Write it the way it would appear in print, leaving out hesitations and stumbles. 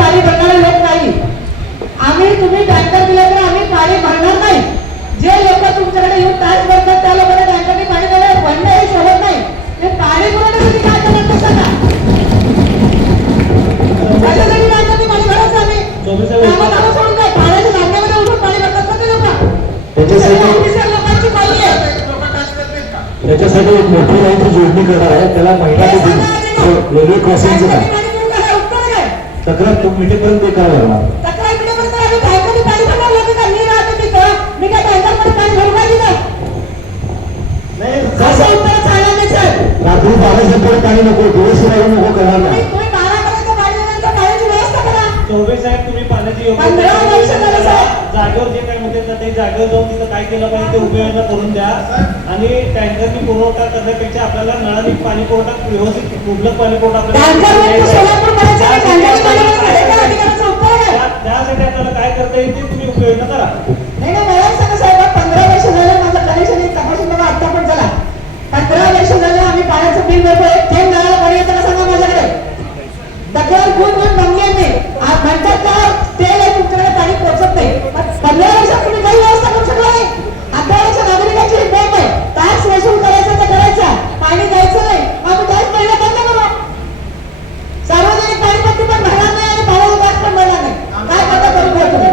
पाणी भरणारे लोक नाही. आम्ही तुम्ही टँकर दिला तर आम्ही पाणी भरणार नाही. जे लोक तुमच्याकडे येऊन टॅक्स भरतात त्या लोकांना टँकरने पाणी द्यायला भरणे हे शोभत नाही. ते पाणी पुरवठ्यासाठी काय करणार कसं का त्याच्यासाठी टँकरने पाणी भरायचं आम्ही कामं सोडून काय पाण्याच्या धान्यामध्ये उठून पाणी भरतात का ते लोक. त्याच्यासाठी लोकांची पाणी आहे. त्याच्यासाठी एक मोठी लाईन जोडणी करणार आहे त्याला महिला रेल्वे क्रॉसिंगचं काय तक्रार मीटिंगपर्यंत ते काय करणार तक्रार मीटिंगपर्यंत आम्ही टँकरने पाणी भरणार लागते का मी राहते तिथं मी काय टँकरमध्ये पाणी भरू का तिथं कसं उत्तर सांगा नाही सर. रात्री 12 पाणी नको दिवस नको करणार नाही. तुम्ही 12 पर्यंत पाणी देण्याचं पाण्याची व्यवस्था करा. चौबे साहेब तुम्ही पाण्याची 15 वर्ष झालं साहेब. जागेवर जे काय म्हणतात ना ते जागेवर जाऊन तिथं काय केलं पाहिजे ते उपाययोजना करून द्या. आणि टँकरनी पुरवठा करण्यापेक्षा आपल्याला नळाने पाणी पुरवठा व्यवस्थित मुबलक पाणी पुरवठा त्यासाठी आपल्याला काय करता येईल ते तुम्ही उपयोजना करा. नाही ना मला सांगा साहेब 15 वर्ष झाले माझं कनेक्शन तपासून बघा आता पण चला 15 वर्ष झाले आम्ही पाण्याचं बिल भरतो. एक थेंब नळाला पाणी येतं का सांगा माझ्याकडे. तक्रार घेऊन मागणी नाही म्हणतात का तेल आहे तुमच्याकडे पाणी पोहोचत नाही. 15 वर्षात तुम्ही काही व्यवस्था करू शकला नाही. 18 नागरिकांची रिपोर्ट आहे टॅक्स वसूल करायचा तर करायचा पाणी द्यायचं नाही आम्ही टॅक्स भरला बंद करू. सार्वजनिक पाणीपट्टी पण भरणार नाही आणि पाण्याचा टॅक्स पण भरणार नाही. काय करता करून घ्या तुम्ही.